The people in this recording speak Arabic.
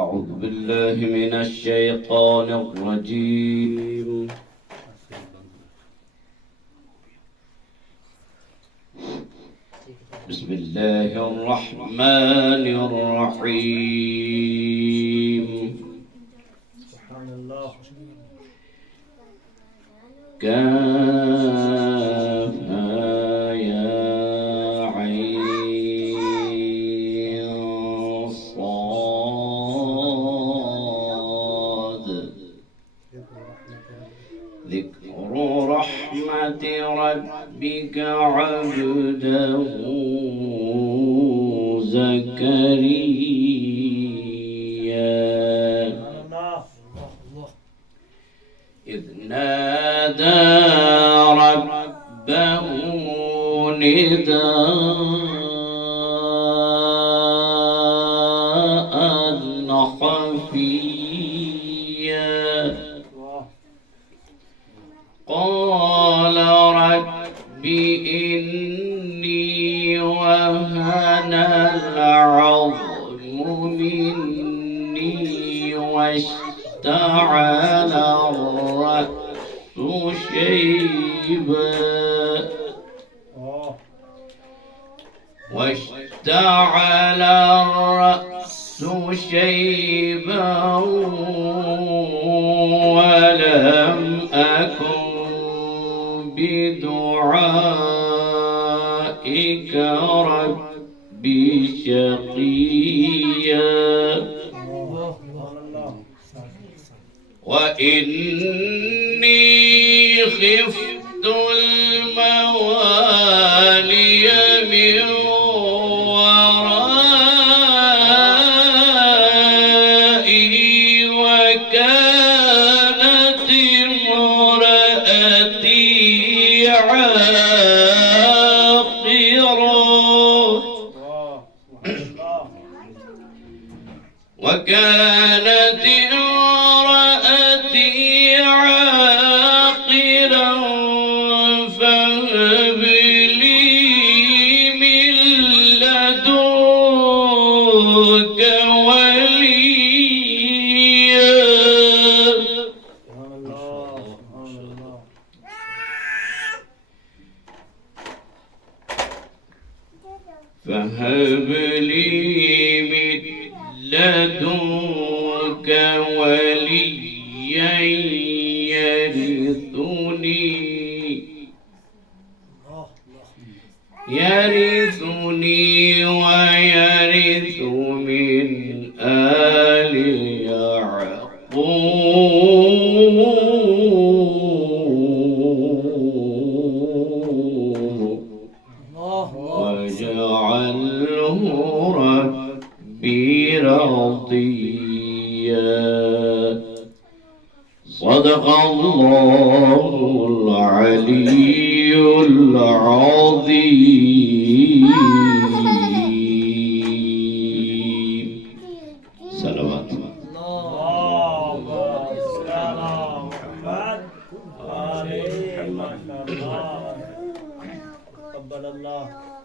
أعوذ بالله من الشيطان الرجيم. بسم الله الرحمن الرحيم. سبحان الله. كافها يا عين صاد. ذكر رحمة ربك عبده زكريا إذ نادى ربه نداء خفيا قال رب إني وهن العظم مني واشتعل الرأس شيبا ولم أكن بدعائك ربي شقيا وإني خفت الموالي من ورائي وكانت امرأتي عاقرا فهب لي من لدنك وليا. فهب لي من لدنك وليا يرثني ويرث من آل يعقوب واجعله ربي رضيا. صدق الله العلي العظيم.